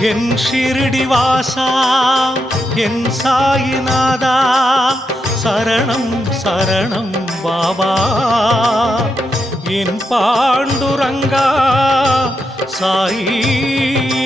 என் ஷிரடி வாசா என் சாயிநாதா சரணம் சரணம் பாபா என் பாண்டுரங்கா சாயீஸ்வரா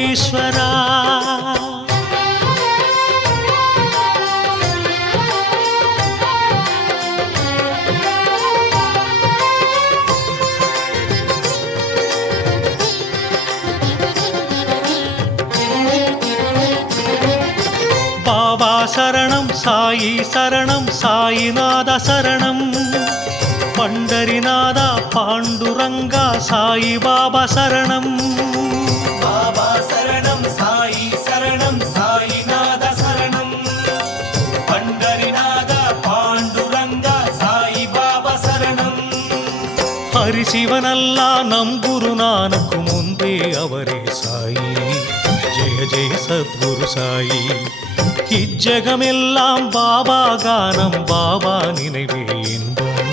பாபா சரணம் சாயி சரணம் சாயிநாத சரணம் பண்டரிநாதா பாண்டுரங்கா சாயி பாபா சரணம் பாபா சரணம் சாயி சரணம் சாயிநாத சரணம் பண்டரிநாதா பாண்டுரங்கா சாயி பாபா சரணம் ஹரிசிவனல்லா நம் குருநானக்கு முன்பே அவரே சாயி ஜெய ஜெய சத்குரு சாயி இஜ்ஜகமெல்லாம் பாபா கானம் பாபா நினைவே இன்பம்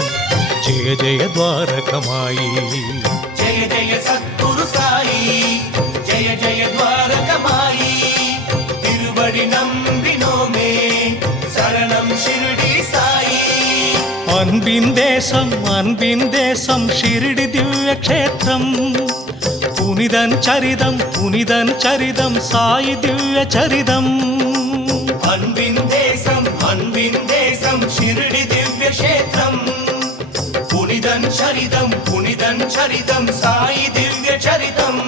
ஜெய ஜெய துவாரகமாயி ஜெய ஜெய சத்குரு சாயி ஜெய ஜெய துவாரகமாயி திருவடி நம்பினோமே சரணம் ஷிரடி சாயி அன்பின் தேசம் ஷிரடி திவ்ய க்ஷேத்திரம் புனிதன் சரிதம் சாயி திவ்ய சரிதம் அன்பின் தேசம் ஷிரடி திவ்ய க்ஷேத்திரம் புனிதன் சரிதம் சாயி திவ்ய சரிதம்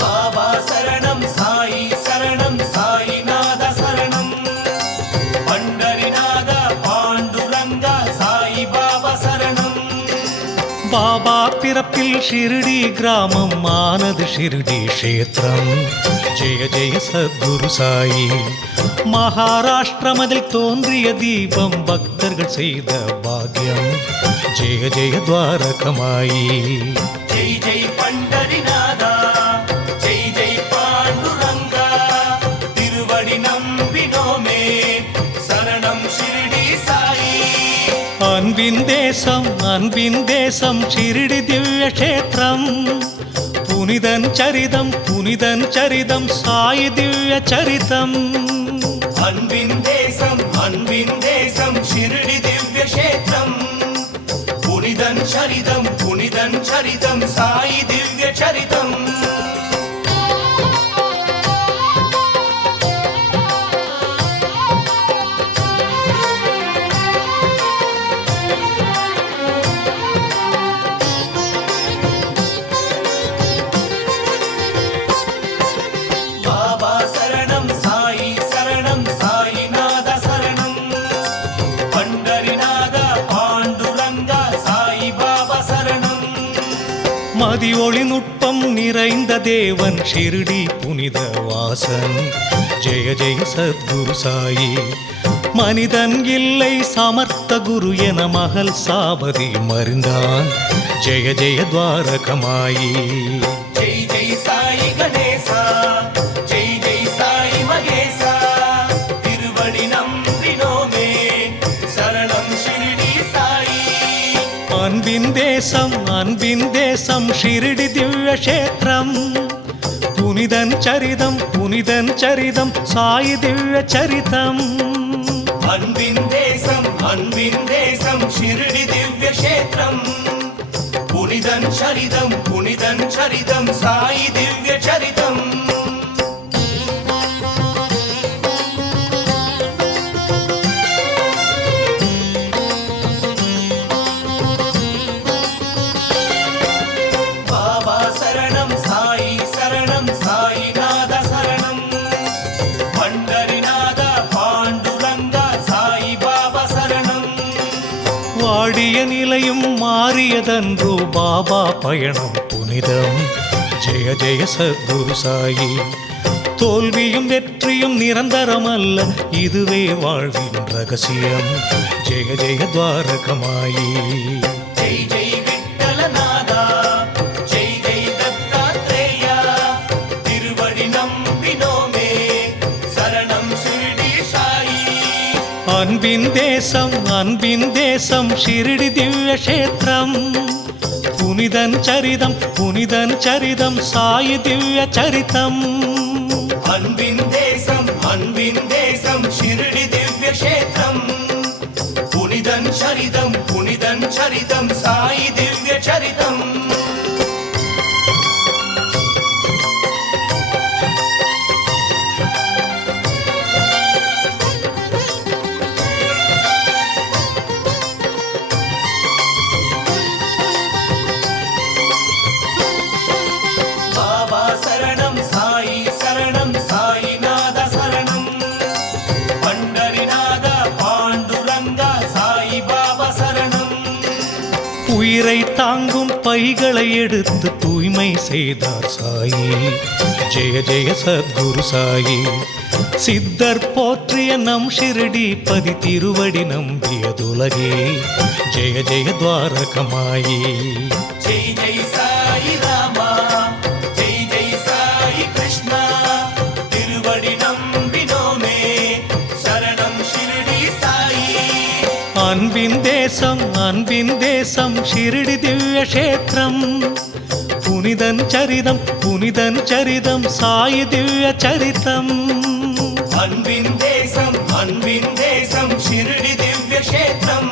பாபா சரணம் சாயி சரணம் சாயிநாத சரணம் பண்டரிநாதா பாண்டுரங்கா சாயி பாபா சரணம் பாபா பிறப்பில் ஷிரடி கிராமம் ஆனது ஷிரடி க்ஷேத்திரம் ஜெய ஜெய சத்குரு சாயி மகாராஷ்டிரமதில் தோன்றிய தீபம் பக்தர்கள் செய்த பாக்கியம் ஜெய ஜெய துவாரகமாயி ஜெய் ஜெய் பண்டரிநாதா ஜெய் ஜெய் பாண்டுரங்கா திருவடி நம்பினோமே சரணம் ஷிரடி சாயி அன்பின் தேசம் ஷிரடி திவ்ய க்ஷேத்திரம் புனிதன் சரிதம் சாயி திவ்ய சரிதம் அன்பின் தேசம் ஷிரடி திவ்ய க்ஷேத்திரம் புனிதன் சரிதம் சாயி திவ்ய சரிதம் பாபா சரணம் சாயி சரணம் சாயிநாத சரணம் பண்டரிநாதா பாண்டுரங்கா சாயி பாபா சரணம் மதி ஒளி நுட்பம் நிறைந்த தேவன் ஷிரடி புனித வாசன் ஜெய ஜெய சத்குரு சாயி மனிதன் இல்லை சமர்த்த குரு என மகள் சாபதி மருந்தான் ஜெய ஜெய துவாரகமாயி ஜெய் ஜெய் சாயி கணேசா ஜெய் ஜெய் சாயி மகேசா திருவடி நம்பினோமே சரணம் ஷிரடி சாயி அன்பின் தேசம் ஷிரடி திவ்ய க்ஷேத்திரம் புனிதன் சரிதம் சாயி திவ்ய சரிதம் அன்பின் தேசம் ஷிரடி திவ்ய க்ஷேத்திரம் புனிதன் சரிதம் சாயி திவ்ய சரிதம் பாபா சரணம் சாயி சரணம் சாயிநாத சரணம் பண்டரிநாதா பாண்டுரங்கா சாயி பாபா சரணம் வாடிய நிலையும் மாறியதன்றோ பாபா பயணம் புனிதம் ஜெய ஜெய சத்குரு சாயி தோல்வியும் வெற்றியும் நிரந்தரமல்ல இதுவே வாழ்வின் ரகசியம் ஜெய ஜெய துவாரகமாயி ஜெய் ஜெய் விட்டலநாதா ஜெய் ஜெய் தத்தாத்ரேயா அன்பின் தேசம் ஷிரடி திவ்ய க்ஷேத்திரம் புனிதன் சரிதம் சாயி திவ்ய சரிதம் அன்பின் தேசம் ஷிரடி திவ்ய க்ஷேத்திரம் புனிதன் சரிதம் சாயி திவ்ய சரிதம் உயிரை தாங்கும் பைகளை எடுத்து தூய்மை செய்தார் சாயி ஜெய ஜெய சத்குரு சாயி சித்தர் போற்றிய நம் ஷிரடி பதி திருவடி நம்பியதுலகே ஜெய ஜெய துவாரகமாயி ஜெய் ஜெய் சாயி ராமா ஜெய் ஜெய் சாயி கிருஷ்ணா திருவடி நம்பினோமே சரணம் ஷிரடி சாயி அன்பின் தேசம் ஷிரடி திவ்ய க்ஷேத்திரம் புனிதன் சரிதம் சாயி திவ்ய சரிதம் அன்பின் தேசம் ஷிரடி திவ்ய க்ஷேத்திரம்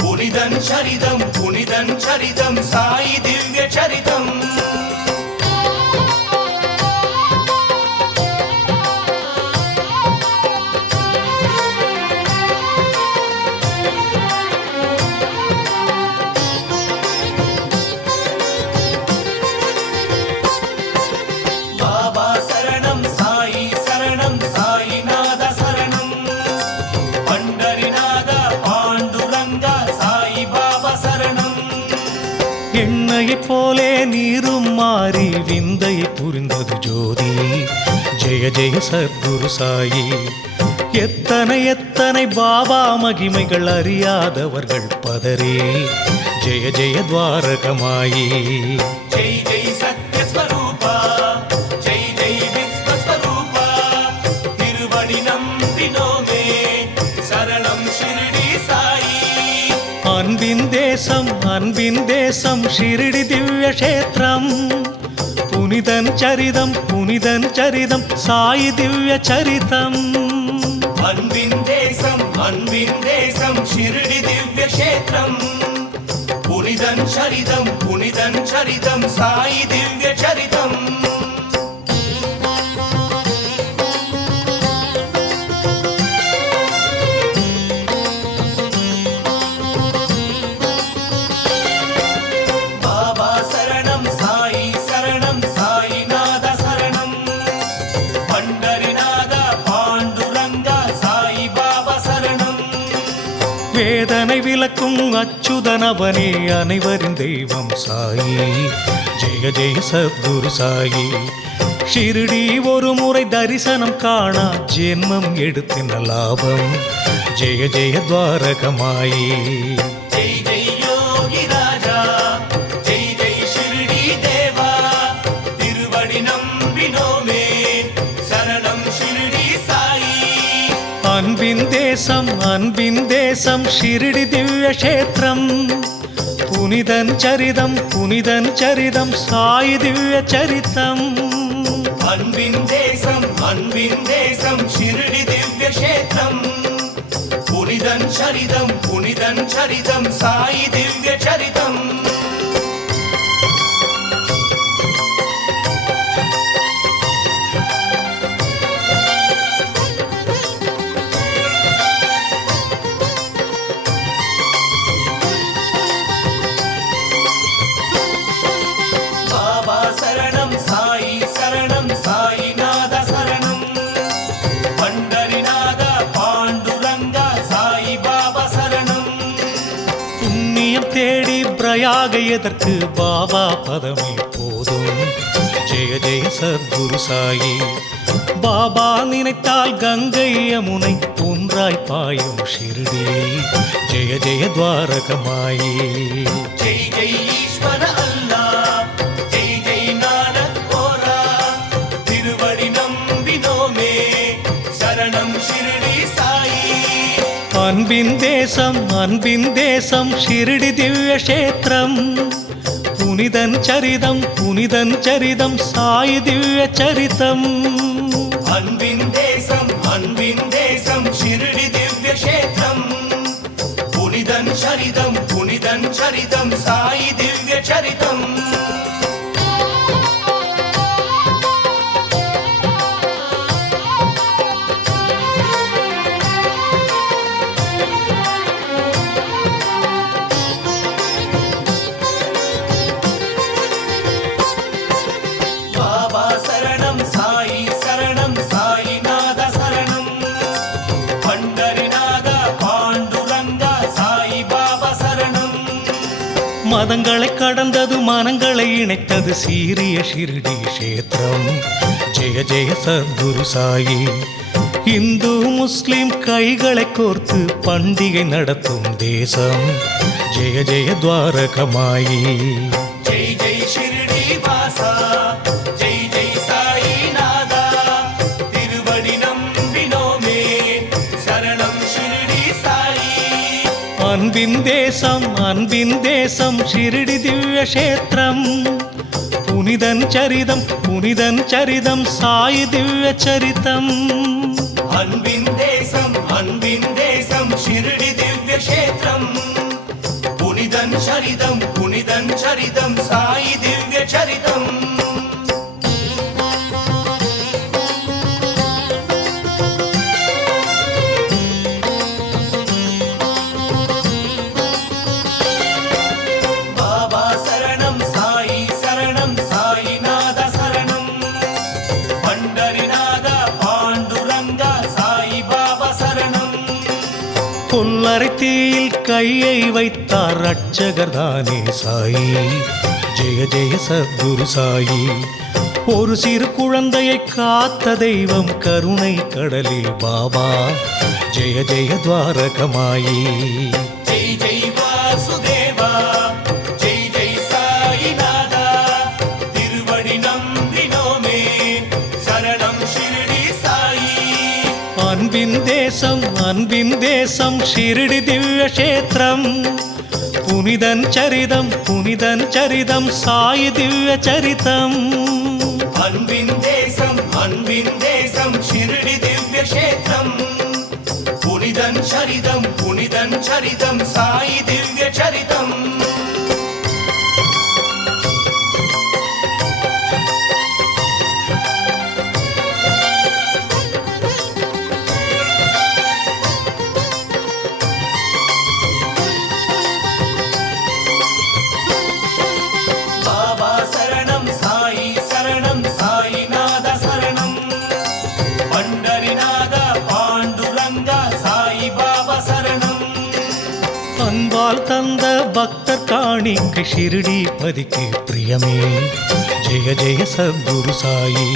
புனிதன் சரிதம் சாயி திவ்ய சரிதம் எண்ணெயை போலே நீரும் மாறி விந்தையை புரிந்தது ஜோதி ஜெய ஜெய சத்குரு சாயி எத்தனை பாபா மகிமைகள் அறியாதவர்கள் பதரே ஜெய ஜெய துவாரகமாயி ஜெய் ஜெய் சத்யஸ்வரூபா ஜெய் ஜெய் விஸ்வஸ்வரூபா திருவடி நம்பினோமே சரணம் ஷிரடி சாயி அன்பின் தேசம் ஷிரடி திவ்ய க்ஷேத்திரம் புனிதன் சரிதம் சாயி திவ்ய சரிதம் அன்பின் தேசம் ஷிரடி திவ்ய க்ஷேத்திரம் புனிதன் சரிதம் சாயி திவ்ய சரிதம் வேதனை விலக்கும் அச்சுதனவனே அனைவரின் தெய்வம் சாயி ஜெய ஜெய சத்குரு சாயி ஷிரடி ஒரு முறை தரிசனம் காண ஜென்மம் எடுத்தின லாபம் ஜெய ஜெய துவாரகமாயி ஜெய் ஜெய் யோகி ராஜா ஜெய் ஜெய் ஷிரடி தேவா திருவடி நம்பினோமே சரணம் ஷிரடி சாயி அன்பின் தேசம் ஷிரடி திவ்ய க்ஷேத்திரம் புனிதன் சரிதம் சாயி திவ்ய சரிதம் அன்பின் தேசம் ஷிரடி திவ்ய க்ஷேத்திரம் புனிதன் சரிதம் சாயி திவ்ய சரிதம் தேடி பிரயாக எதற்கு பாபா பதமே போதும் ஜெய ஜெய சத்குரு சாயி பாபா நினைத்தால் கங்கை யமுனை ஒன்றாய் பாயும் ஷிரடி ஜெய ஜெய துவாரகமாயி ஜெய் ஜெய் ஈஸ்வர அல்லாஹ் ஜெய் ஜெய் நானக் கோரா திருவடி நம்பினோமே சரணம் ஷிரடி சாயி அன்பின் தேசம் ஷிரடி திவ்ய கஷேத்திரம் புனிதன் சரிதம் சாயி திவ்ய சரிதம் அன்பின் தேசம் ஷிரடி திவ்ய கஷேத்திரம் புனிதன் சரிதம் சாயி திவ்ய சரிதம் மதங்களை கடந்தது மனங்களை இணைத்தது சீரிய ஷிரடி கஷேத்திரம் ஜெய ஜெய சத்குரு சாயி இந்து முஸ்லிம் கைகளை கோர்த்து பண்டிகை நடத்தும் தேசம் ஜெய ஜெய துவாரகமாயி ஜெய் ஜெய் ஷிரடி வாசா ஜெய் ஜெய் சாயிநாதா திருவடி நம்பினோமே சரணம் ஷிரடி சாயி அன்பின் தேசம் ஷிரடி திவ்ய கஷேத்திரம் புனிதன் சரிதம் சாயி திவ்ய சரிதம் அன்பின் தேசம் ஷிரடி திவ்ய கஷேத்திரம் புனிதன் சரிதம் சாயி திவ்ய சரிதம் கொல்லறை தீயில் கையை வைத்தார் ரட்சகர் தானே சாயி ஜெய ஜெய சத்குரு சாயி ஒரு சிறு குழந்தையை காத்த தெய்வம் கருணை கடலே பாபா ஜெய ஜெய துவாரகமாயி ஜெய் ஜெய் வாசுதேவா ஜெய் ஜெய் சாயிநாதா திருவடி நம்பினோமே சரணம் ஷிரடி சாயி அன்பின் தேசம் ஷிரடி திவ்ய கஷேத்திரம் புனிதன் சரிதம் சாயி திவ்ய சரிதம் அன்பின் தேசம் ஷிரடி திவ்ய கஷேத்திரம் புனிதன் சரிதம் சாயி திவ்ய சரிதம் அன்பால் தந்த பக்தர் காணிக்கை ஷிரடி பதிக்கு பிரியமே ஜெய ஜெய சத்குரு சாயி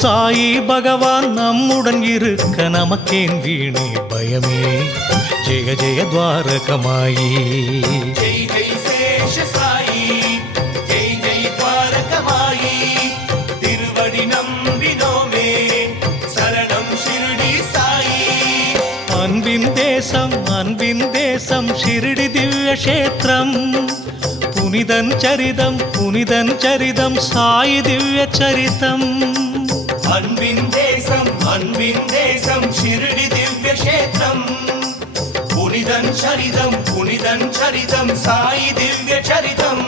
சாயி பகவான் நம்முடன் இருக்க நமக்கேன் வீணே பயமே ஜெய ஜெய துவாரகமாயி ஜெய் ஜெய் சேஷ சாயி ஜெய் ஜெய் துவாரகமாயி திருவடி நம்பினோமே சரணம் ஷிரடி சாயி அன்பின் தேசம் ஷிரடி திவ்ய கஷேத்திரம் புனிதன் சரிதம் சாயி திவ்ய சரிதம் அன்பின் தேசம் ஷிரடி திவ்ய கஷேத்திரம் புனிதன் சரிதம் சாயி திவ்ய சரிதம்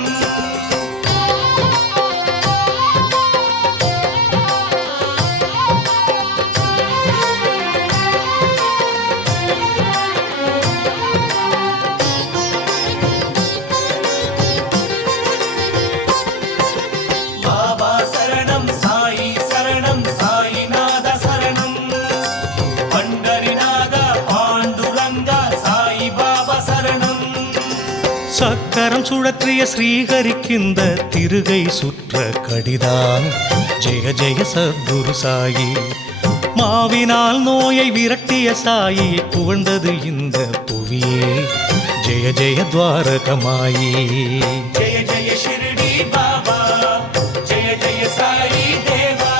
சக்கரம் சுழற்றிய ஸ்ரீஹரிக்கிந்த திருகை சுற்ற கடிதான் ஜெய ஜெய சத்குரு சாயி மாவினால் நோயை விரட்டிய சாயியை புகழ்ந்தது இந்த புவியே ஜெய ஜெய துவாரகமாயி ஜெய ஜெய ஷிரடி பாபா ஜெய ஜெய சாயி தேவா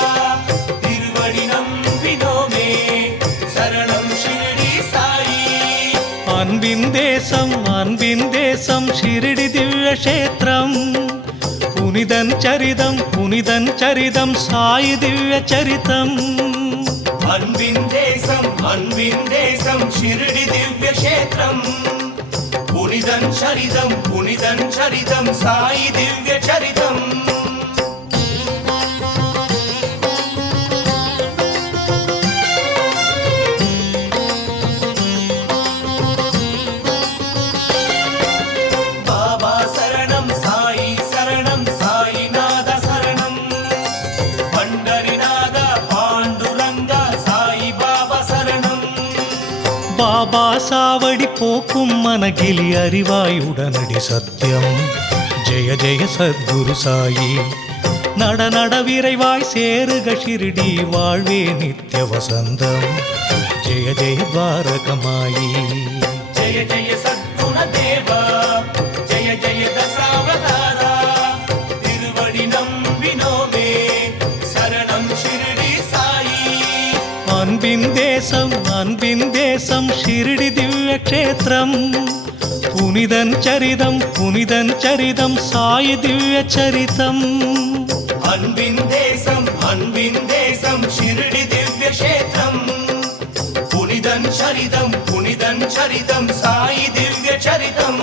திருவடி நம்பினோமே சரணம் ஷிரடி சாயி அன்பின் தேசம் அன்பின் தேசம் ஷிரடி திவ்ய கஷேத்திரம் புனிதன் சரிதம் சாயி திவ்ய சரிதம் அன்பின் தேசம் ஷிரடி திவ்ய கஷேத்திரம் புனிதன் சரிதம் சாயி திவ்ய சரிதம் பாபா சாவடி போக்கும் மனகிலி அறிவாய் உடனடி சத்தியம் ஜெய ஜெய சத்குரு சாயி நட விரைவாய் சேருக ஷிரடி வாழ்வே நித்ய வசந்தம் ஜெய ஜெய துவாரகமாயி ஜெய ஜெய சத்குண தேவா ஜெய ஜெய தசாவதாரா திருவடி நம்பினோமே சரணம் ஷிரடி சாயி அன்பின் தேசம் ஷிரடி திவ்ய கஷேத்திரம் புனிதன் சரிதம் சாயி திவ்ய சரிதம் அன்பின் தேசம் ஷிரடி திவ்ய கஷேத்திரம் புனிதன் சரிதம் சாயி திவ்ய சரிதம்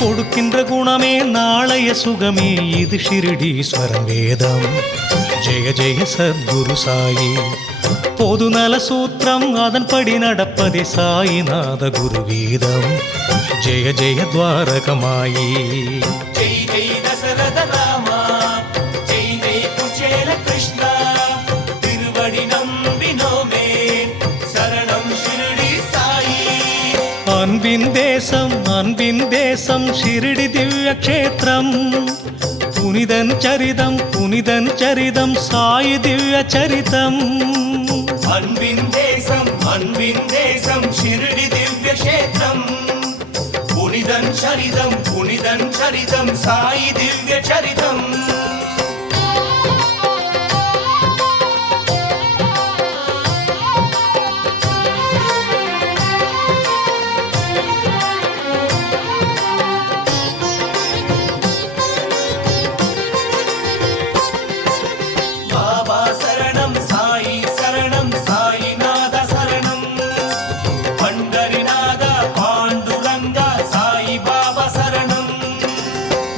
கொடுக்கின்ற குணமே நாளைய சுகமே இது ஷிரடீஸ்வரன் வேதம் ஜெய ஜெய சத்குரு சாயி பொது நல சூத்திரம் அதன்படி நடப்பதே சாயிநாத குரு வீதம் ஜெய ஜெய துவாரகமாயி ஜெய் ஜெய் தசரத ராமா ஜெய் ஜெய் குச்சேல கிருஷ்ணா திருவடி நம்பினோமே சரணம் ஷிரடி சாயி அன்பின் தேசம் ஷிரடி திவ்ய கஷேத்திரம் புனிதன் சரிதம் சாயி திவ்ய சரிதம் அன்பின் தேசம் ஷிரடி திவ்ய கஷேத்திரம் புனிதன் சரிதம் சாயி திவ்ய சரிதம்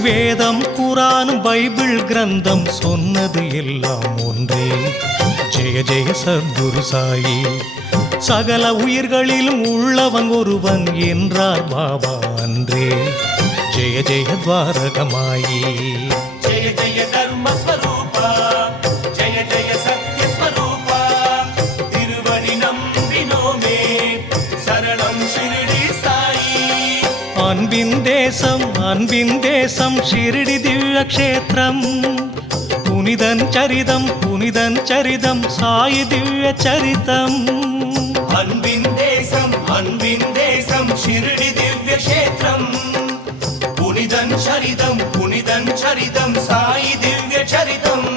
வேதம் குரானும் பைபிள் கிரந்தம் சொன்னது எல்லாம் ஒன்றே ஜெய ஜெய சத்குரு சாயி சகல உயிர்களிலும் உள்ளவன் ஒருவன் என்றார் பாபா அன்றே ஜெய ஜெய துவாரகமாயி ஜெய ஜெய தர்மஸ்வரூபா ஜெய ஜெய சத்யஸ்வரூபா திருவடி நம்பினோமே சரணம் ஷிரடி சாயி அன்பின் தேசம் ஷிரடி திவ்ய கஷேத்திரம் புனிதன் சரிதம் சாயி திவ்ய சரிதம் அன்பின் தேசம் ஷிரடி திவ்ய கஷேத்திரம் புனிதன் சரிதம் சாயி திவ்ய சரிதம்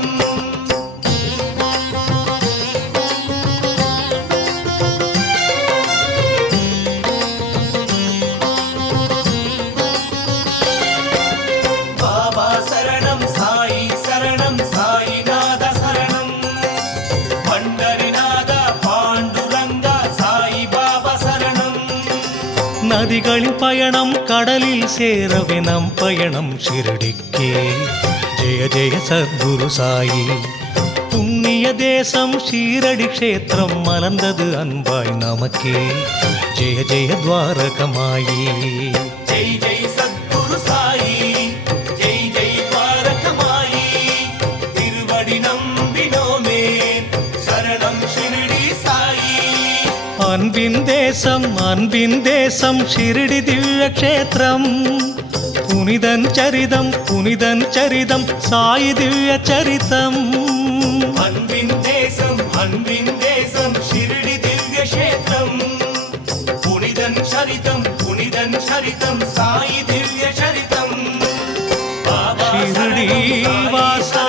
நதிகளின் பயணம் கடலில் சேரவே நம் பயணம் ஷிரடிக்கே ஜெய ஜெய சத்குரு சாயி புண்ணிய தேசம் ஷீரடி கஷேத்திரம் மலர்ந்தது அன்பாய் நமக்கே ஜெய ஜெய துவாரகமாயி ஜெய் ஜெய் சத்குரு சாயி ஜெய் ஜெய் துவாரகமாயி திருவடி நம்பினோமே சரணம் ஷிரடி சாயி அன்பின் தேசம் ஷிரடி திவ்ய கஷேத்திரம் புனிதன் சரிதம் சாயி திவ்ய சரிதம் அன்பின் தேசம் ஷிரடி திவ்ய கஷேத்திரம் புனிதன் சரிதம் சாயி திவ்ய சரிதம் ஷிரடி வாசா